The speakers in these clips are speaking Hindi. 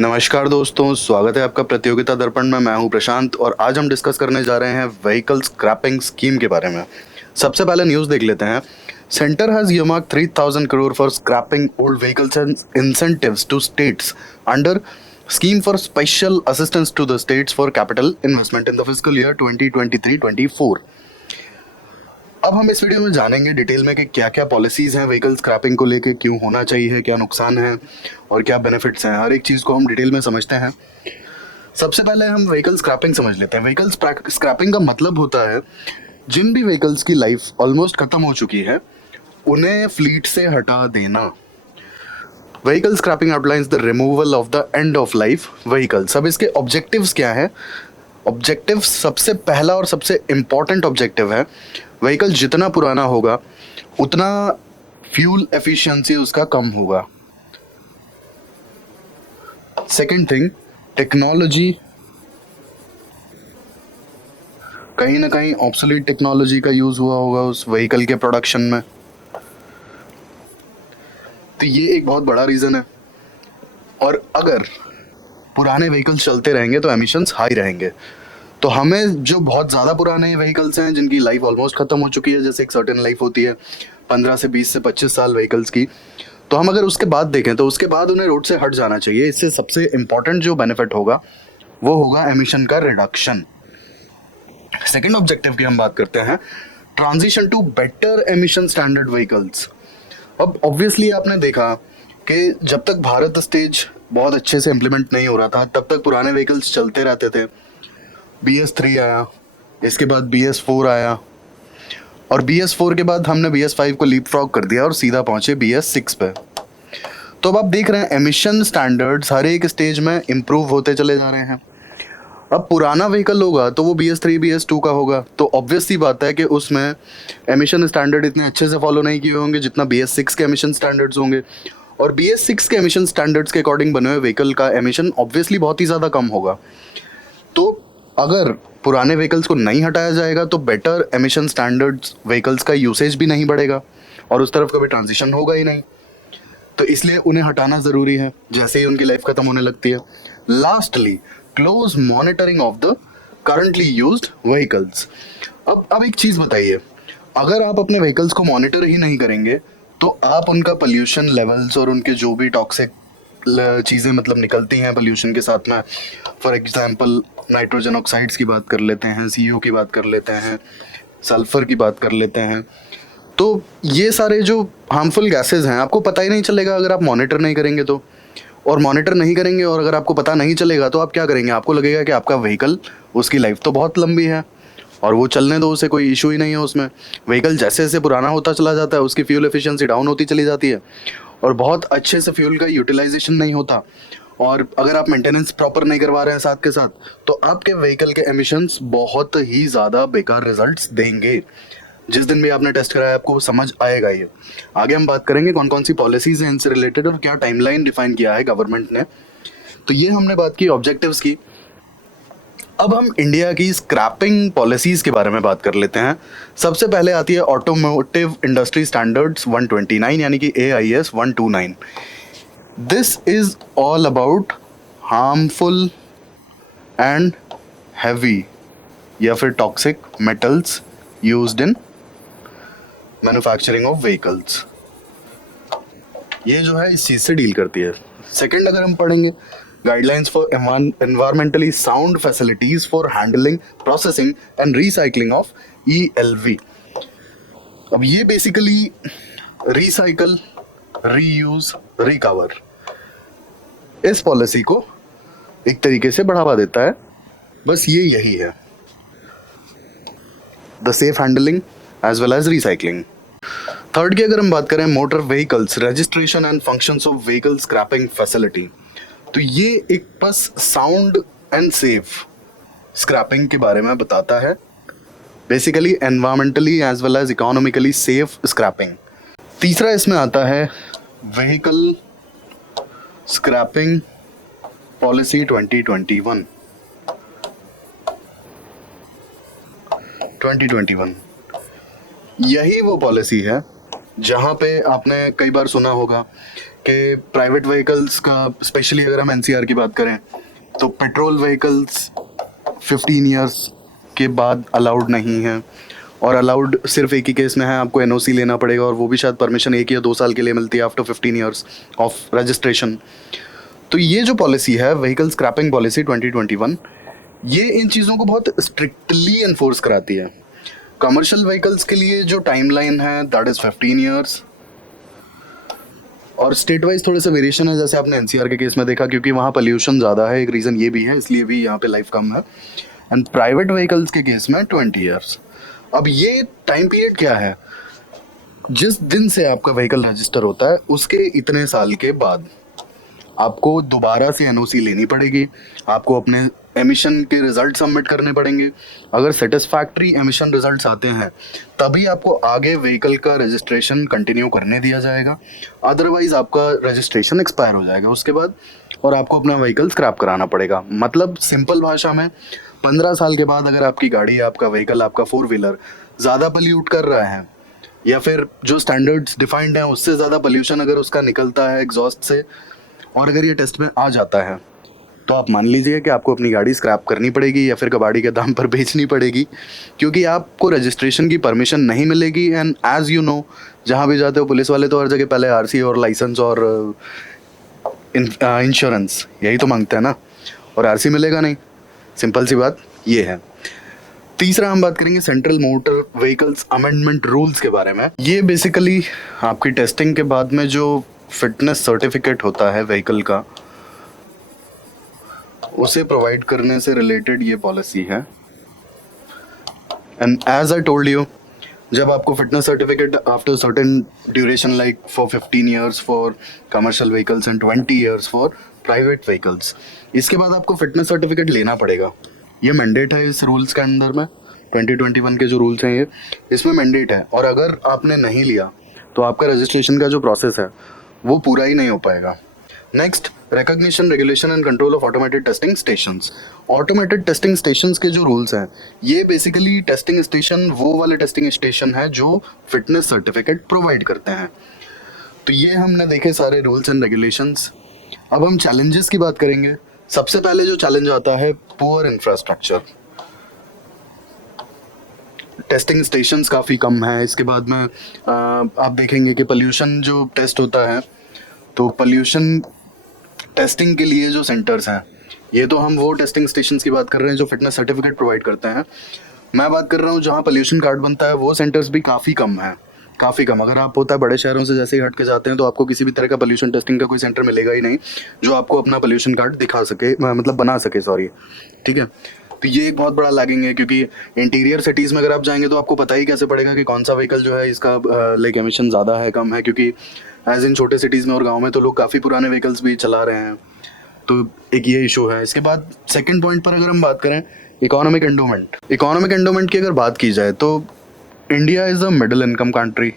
नमस्कार दोस्तों, स्वागत है आपका प्रतियोगिता दर्पण में। मैं हूं प्रशांत और आज हम डिस्कस करने जा रहे हैं व्हीकल स्क्रैपिंग स्कीम के बारे में। सबसे पहले न्यूज़ देख लेते हैं। Centre has earmarked 3,000 crore for scrapping old vehicles and incentives to states under scheme for special assistance to the states for capital investment in the fiscal year 2023-24। अब हम इस वीडियो में जानेंगे डिटेल में कि क्या क्या पॉलिसीज हैं व्हीकल स्क्रैपिंग को लेके, क्यों होना चाहिए, क्या नुकसान है और क्या बेनिफिट्स हैं। हर एक चीज़ को हम डिटेल में समझते हैं। सबसे पहले हम व्हीकल स्क्रैपिंग समझ लेते हैं। व्हीकल स्क्रैपिंग का मतलब होता है जिन भी व्हीकल्स की लाइफ ऑलमोस्ट खत्म हो चुकी है उन्हें फ्लीट से हटा देना। Vehicle scrapping outlines the removal of the end of life vehicles. अब इसके ऑब्जेक्टिव्स क्या है? ऑब्जेक्टिव सबसे पहला और सबसे इम्पॉर्टेंट ऑब्जेक्टिव है, व्हीकल जितना पुराना होगा उतना फ्यूल एफिशिएंसी उसका कम होगा। सेकंड थिंग, टेक्नोलॉजी, कहीं ना कहीं ऑब्सोलीट टेक्नोलॉजी का यूज हुआ होगा उस व्हीकल के प्रोडक्शन में, तो ये एक बहुत बड़ा रीजन है। और अगर पुराने व्हीकल्स चलते रहेंगे तो एमिशंस हाई रहेंगे। तो हमें जो बहुत ज़्यादा पुराने व्हीकल्स हैं जिनकी लाइफ ऑलमोस्ट ख़त्म हो चुकी है, जैसे एक सर्टेन लाइफ होती है 15 से 20 से 25 साल व्हीकल्स की, तो हम अगर उसके बाद देखें तो उसके बाद उन्हें रोड से हट जाना चाहिए। इससे सबसे इम्पॉर्टेंट जो बेनिफिट होगा वो होगा एमिशन का रिडक्शन। सेकेंड ऑब्जेक्टिव की हम बात करते हैं, transition to better emission standard vehicles. अब ऑब्वियसली आपने देखा कि जब तक भारत स्टेज बहुत अच्छे से इम्प्लीमेंट नहीं हो रहा था तब तक पुराने व्हीकल्स चलते रहते थे। BS3 आया, इसके बाद BS4 आया और BS4 के बाद हमने BS5 को लीप फ्रॉग कर दिया और सीधा पहुंचे BS6 पे। तो अब आप देख रहे हैं एमिशन स्टैंडर्ड्स हर एक स्टेज में इम्प्रूव होते चले जा रहे हैं। अब पुराना व्हीकल होगा तो वो BS3 BS2 का होगा, तो ऑब्वियस सी बात है कि उसमें एमिशन स्टैंडर्ड इतने अच्छे से फॉलो नहीं किए होंगे जितना BS6 के एमिशन स्टैंडर्ड्स होंगे। और BS6 के एमिशन स्टैंडर्ड्स के अकॉर्डिंग बने हुए व्हीकल का एमिशन ऑब्वियसली बहुत ही ज़्यादा कम होगा। तो अगर पुराने व्हीकल्स को नहीं हटाया जाएगा तो बेटर एमिशन स्टैंडर्ड्स व्हीकल्स का यूसेज भी नहीं बढ़ेगा और उस तरफ कभी ट्रांजिशन होगा ही नहीं। तो इसलिए उन्हें हटाना ज़रूरी है जैसे ही उनकी लाइफ खत्म होने लगती है। Lastly, close monitoring of the currently used vehicles. अब एक चीज़ बताइए, अगर आप अपने व्हीकल्स को मॉनिटर ही नहीं करेंगे तो आप उनका पोल्यूशन लेवल्स और उनके जो भी टॉक्सिक चीज़ें मतलब निकलती हैं पोल्यूशन के साथ में, फॉर एग्जांपल नाइट्रोजन ऑक्साइड्स की बात कर लेते हैं, CO की बात कर लेते हैं, सल्फर की बात कर लेते हैं, तो ये सारे जो हार्मफुल गैसेस हैं आपको पता ही नहीं चलेगा अगर आप मॉनिटर नहीं करेंगे तो। और मॉनिटर नहीं करेंगे और अगर आपको पता नहीं चलेगा तो आप क्या करेंगे? आपको लगेगा कि आपका व्हीकल, उसकी लाइफ तो बहुत लंबी है और वो चलने दो, उसे कोई इशू ही नहीं है उसमें। व्हीकल जैसे जैसे पुराना होता चला जाता है उसकी फ्यूल एफिशिएंसी डाउन होती चली जाती है और बहुत अच्छे से फ्यूल का यूटिलाइजेशन नहीं होता। और अगर आप मेंटेनेंस प्रॉपर नहीं करवा रहे हैं साथ के साथ तो आपके व्हीकल के एमिशंस बहुत ही ज़्यादा बेकार रिजल्ट्स देंगे। जिस दिन भी आपने टेस्ट कराया आपको समझ आएगा ये। आगे हम बात करेंगे कौन कौन सी पॉलिसीज हैं इनसे रिलेटेड और क्या टाइमलाइन डिफाइन किया है गवर्नमेंट ने। तो ये हमने बात की ऑब्जेक्टिव्स की। अब हम इंडिया की स्क्रैपिंग पॉलिसीज के बारे में बात कर लेते हैं। सबसे पहले आती है ऑटोमोटिव इंडस्ट्री स्टैंडर्ड्स 129 यानी कि AIS 129। This is all about harmful and heavy या फिर toxic metals used in manufacturing of vehicles. ये जो है इस चीज से डील करती है। सेकंड अगर हम पढ़ेंगे, guidelines for environmentally sound facilities for handling, processing and recycling of ELV। अब ये बेसिकली रिसाइकल, रीयूज, रिकवर, इस पॉलिसी को एक तरीके से बढ़ावा देता है। बस ये यही है, the safe handling as well as recycling. Third की अगर हम बात करें, motor vehicles registration and functions of vehicle scrapping facility, तो ये एक बस साउंड एंड सेफ स्क्रैपिंग के बारे में बताता है। Basically environmentally as well as economically safe scrapping. तीसरा इसमें आता है व्हीकल स्क्रैपिंग पॉलिसी 2021। यही वो पॉलिसी है जहाँ पे आपने कई बार सुना होगा कि प्राइवेट व्हीकल्स का, स्पेशली अगर हम एनसीआर की बात करें, तो पेट्रोल व्हीकल्स 15 ईयर्स के बाद अलाउड नहीं है, और अलाउड सिर्फ एक ही केस में है, आपको एनओसी लेना पड़ेगा, और वो भी शायद परमिशन 1 या 2 साल के लिए मिलती है आफ्टर 15 ईयर्स ऑफ रजिस्ट्रेशन। तो ये जो पॉलिसी है व्हीकल स्क्रैपिंग पॉलिसी 2021, ये इन चीज़ों को बहुत स्ट्रिक्टली एनफोर्स कराती है। कमर्शियल व्हीकल्स के लिए जो टाइमलाइन है दैट इज़ 15 ईयर्स, और स्टेट वाइज थोड़े से वेरिएशन है, जैसे आपने एनसीआर के केस में देखा, क्योंकि वहाँ पोल्यूशन ज़्यादा है, एक रीज़न ये भी है, इसलिए भी यहाँ पे लाइफ कम है। एंड प्राइवेट व्हीकल्स के केस में 20 ईयर्स। अब ये टाइम पीरियड क्या है, जिस दिन से आपका व्हीकल रजिस्टर होता है उसके इतने साल के बाद आपको दोबारा से एनओसी लेनी पड़ेगी, आपको अपने एमिशन के रिजल्ट सबमिट करने पड़ेंगे। अगर सेटिस्फैक्ट्री एमिशन रिजल्ट्स आते हैं तभी आपको आगे व्हीकल का रजिस्ट्रेशन कंटिन्यू करने दिया जाएगा, अदरवाइज आपका रजिस्ट्रेशन एक्सपायर हो जाएगा उसके बाद, और आपको अपना व्हीकल स्क्रैप कराना पड़ेगा। मतलब सिंपल भाषा में 15 साल के बाद अगर आपकी गाड़ी, आपका व्हीकल, आपका 4 व्हीलर ज़्यादा पल्यूट कर रहा है, या फिर जो स्टैंडर्ड्स डिफाइंड हैं उससे ज़्यादा पोल्यूशन अगर उसका निकलता है एग्जॉस्ट से, और अगर ये टेस्ट में आ जाता है, तो आप मान लीजिए कि आपको अपनी गाड़ी स्क्रैप करनी पड़ेगी या फिर कबाड़ी के दाम पर बेचनी पड़ेगी, क्योंकि आपको रजिस्ट्रेशन की परमिशन नहीं मिलेगी। एंड एज यू नो, जहाँ भी जाते हो पुलिस वाले तो हर जगह पहले आरसी और लाइसेंस और इंश्योरेंस यही तो मांगते हैं ना, और आरसी मिलेगा नहीं, सिंपल सी बात ये है। तीसरा हम बात करेंगे central motor vehicles amendment rules के बारे में। ये बेसिकली आपकी टेस्टिंग के बाद में जो फिटनेस सर्टिफिकेट होता है व्हीकल का, उसे प्रोवाइड करने से रिलेटेड ये पॉलिसी है। And as I told you, जब आपको fitness certificate after certain duration like for 15 years for commercial vehicles and 20 years for private vehicles, इसके बाद आपको फिटनेस सर्टिफिकेट लेना पड़ेगा। ये मैंडेट है इस रूल्स के अंदर में, 2021 के जो रूल्स हैं ये इसमें मैंडेट है, और अगर आपने नहीं लिया तो आपका रजिस्ट्रेशन का जो प्रोसेस है वो पूरा ही नहीं हो पाएगा। Next, recognition, regulation and control of automated testing stations. Automated testing stations के जो रूल्स हैं, ये बेसिकली टेस्टिंग स्टेशन वो वाले टेस्टिंग स्टेशन है जो फिटनेस सर्टिफिकेट प्रोवाइड करते हैं। तो ये हमने देखे सारे रूल्स एंड रेगुलेशंस। अब हम चैलेंजेस की बात करेंगे। सबसे पहले जो चैलेंज आता है, पुअर इंफ्रास्ट्रक्चर। टेस्टिंग स्टेशंस काफ़ी कम है। इसके बाद में आप देखेंगे कि पोल्यूशन जो टेस्ट होता है, तो पोल्यूशन टेस्टिंग के लिए जो सेंटर्स हैं, ये तो हम वो टेस्टिंग स्टेशंस की बात कर रहे हैं जो फिटनेस सर्टिफिकेट प्रोवाइड करते हैं। मैं बात कर रहा हूँ जहाँ पोल्यूशन कार्ड बनता है, वो सेंटर्स भी काफ़ी कम है, काफ़ी कम। अगर आप होता है बड़े शहरों से जैसे ही हट के जाते हैं तो आपको किसी भी तरह का पोल्यूशन टेस्टिंग का कोई सेंटर मिलेगा ही नहीं जो आपको अपना पोल्यूशन कार्ड दिखा सके, मतलब बना सके, सॉरी, ठीक है। तो ये एक बहुत बड़ा लैगिंग है, क्योंकि इंटीरियर सिटीज़ में अगर आप जाएंगे तो आपको पता ही कैसे पड़ेगा कि कौन सा व्हीकल जो है इसका लाइक एमिशन ज़्यादा है कम है, क्योंकि एज इन छोटे सिटीज़ में और गाँव में तो लोग काफ़ी पुराने व्हीकल्स भी चला रहे हैं। तो एक ये इशू है। इसके बाद सेकंड पॉइंट पर अगर हम बात करें, इकोनॉमिक एंडोमेंट। इकोनॉमिक एंडोमेंट की अगर बात की जाए तो India is a middle income country.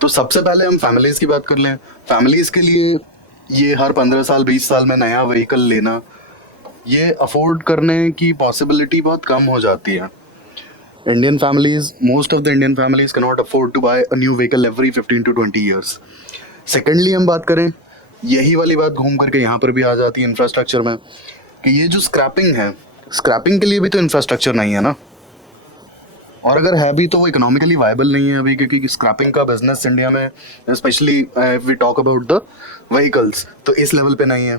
तो सबसे पहले हम फैमिलीज़ की बात कर लें। फैमिलीज़ के लिए ये हर 15 साल 20 साल में नया व्हीकल लेना, ये अफोर्ड करने की पॉसिबिलिटी बहुत कम हो जाती है। Indian families, most of the Indian families can not afford to buy a new vehicle every 15 to 20 years. Secondly हम बात करें, यही वाली बात घूम करके यहाँ पर भी आ जाती है इंफ्रास्ट्रक्चर में, कि ये जो स्क्रैपिंग है, स्क्रैपिंग के लिए भी तो इंफ्रास्ट्रक्चर नहीं है ना, और अगर है भी तो वो इकोनॉमिकली वायबल नहीं है अभी, क्योंकि स्क्रैपिंग का बिजनेस इंडिया में, specially if we talk about the vehicles, तो इस लेवल पे नहीं है।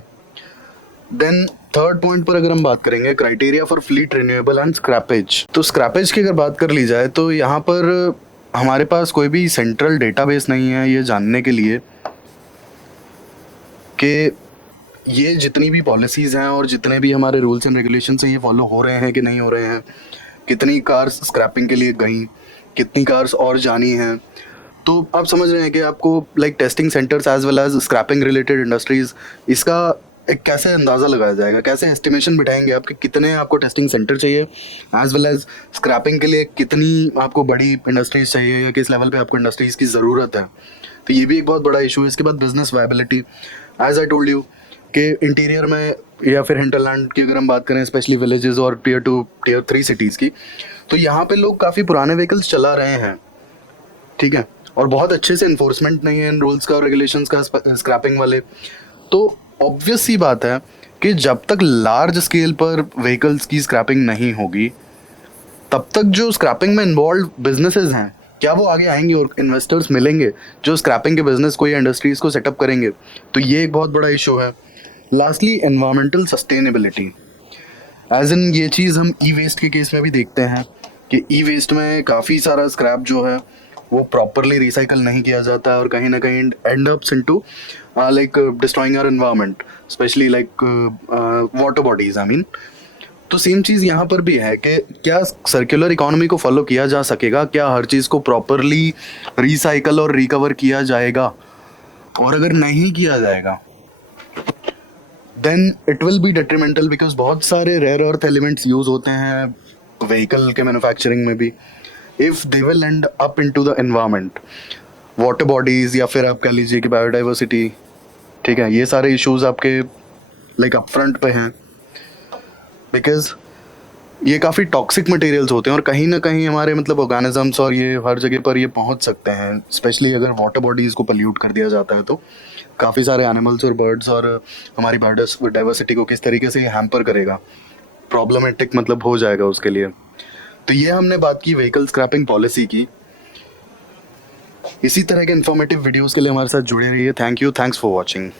देन थर्ड पॉइंट पर अगर हम बात करेंगे, criteria for fleet renewable and scrappage. तो स्क्रैपेज की अगर बात कर ली जाए तो यहाँ पर हमारे पास कोई भी सेंट्रल डेटाबेस नहीं है ये जानने के लिए कि ये जितनी भी पॉलिसीज़ हैं और जितने भी हमारे रूल्स एंड रेगुलेशंस हैं ये फॉलो हो रहे हैं कि नहीं हो रहे हैं, कितनी कार्स स्क्रैपिंग के लिए गई, कितनी कार्स और जानी हैं। तो आप समझ रहे हैं कि आपको like testing centres as well as scrapping related industries, इसका एक कैसे अंदाज़ा लगाया जाएगा, कैसे एस्टिमेशन बिठाएंगे आपके कितने आपको टेस्टिंग सेंटर चाहिए, एज वेल एज स्क्रैपिंग के लिए कितनी आपको बड़ी इंडस्ट्रीज़ चाहिए या किस लेवल पे आपको इंडस्ट्रीज़ की ज़रूरत है। तो ये भी एक बहुत बड़ा इशू है। इसके बाद business viability, as I told you, कि इंटीरियर में या फिर हिंटरलैंड की अगर हम बात करें, स्पेशली विलेजेस और टियर 2 टियर 3 सिटीज़ की, तो यहाँ पे लोग काफ़ी पुराने व्हीकल्स चला रहे हैं, ठीक है, और बहुत अच्छे से इन्फोर्समेंट नहीं है इन रूल्स का और रेगुलेशंस का, स्क्रैपिंग वाले। तो ऑब्वियस सी बात है कि जब तक लार्ज स्केल पर व्हीकल्स की स्क्रैपिंग नहीं होगी, तब तक जो स्क्रैपिंग में इन्वॉल्व बिजनेसेस हैं, क्या वो आगे आएंगे और इन्वेस्टर्स मिलेंगे जो स्क्रैपिंग के बिजनेस को या इंडस्ट्रीज को सेटअप करेंगे? तो ये एक बहुत बड़ा इशू है। Lastly, environmental sustainability, as in ये चीज़ हम ई वेस्ट के केस में भी देखते हैं कि ई वेस्ट में काफ़ी सारा स्क्रैप जो है वो प्रॉपरली रिसाइकल नहीं किया जाता है और कहीं ना कहीं end ups into like destroying our environment, specially like water bodies, I mean. तो सेम चीज़ यहाँ पर भी है कि क्या सर्कुलर इकोनॉमी को फॉलो किया जा सकेगा, क्या हर चीज़ को प्रॉपरली रिसाइकल और रिकवर किया जाएगा? और अगर नहीं किया जाएगा then it will be detrimental, because बहुत सारे रेयर अर्थ एलिमेंट्स यूज होते हैं व्हीकल के मैन्युफैक्चरिंग में भी। If they will and up into the environment, water bodies या फिर आप कह लीजिए कि बायोडाइवर्सिटी, ठीक है, ये सारे इश्यूज आपके लाइक अप फ्रंट पे हैं, बिकॉज ये काफ़ी टॉक्सिक मटेरियल्स होते हैं और कहीं ना कहीं हमारे मतलब ऑर्गेनिजम्स और ये हर जगह पर ये पहुंच सकते हैं। स्पेशली अगर वाटर बॉडीज़ को पल्यूट कर दिया जाता है तो काफ़ी सारे एनिमल्स और बर्ड्स और हमारी बायोडाइवर्सिटी को किस तरीके से हैम्पर करेगा, प्रॉब्लमेटिक मतलब हो जाएगा उसके लिए। तो ये हमने बात की व्हीकल स्क्रैपिंग पॉलिसी की। इसी तरह के इन्फॉर्मेटिव वीडियोज़ के लिए हमारे साथ जुड़े रहिए। Thank you, thanks for watching.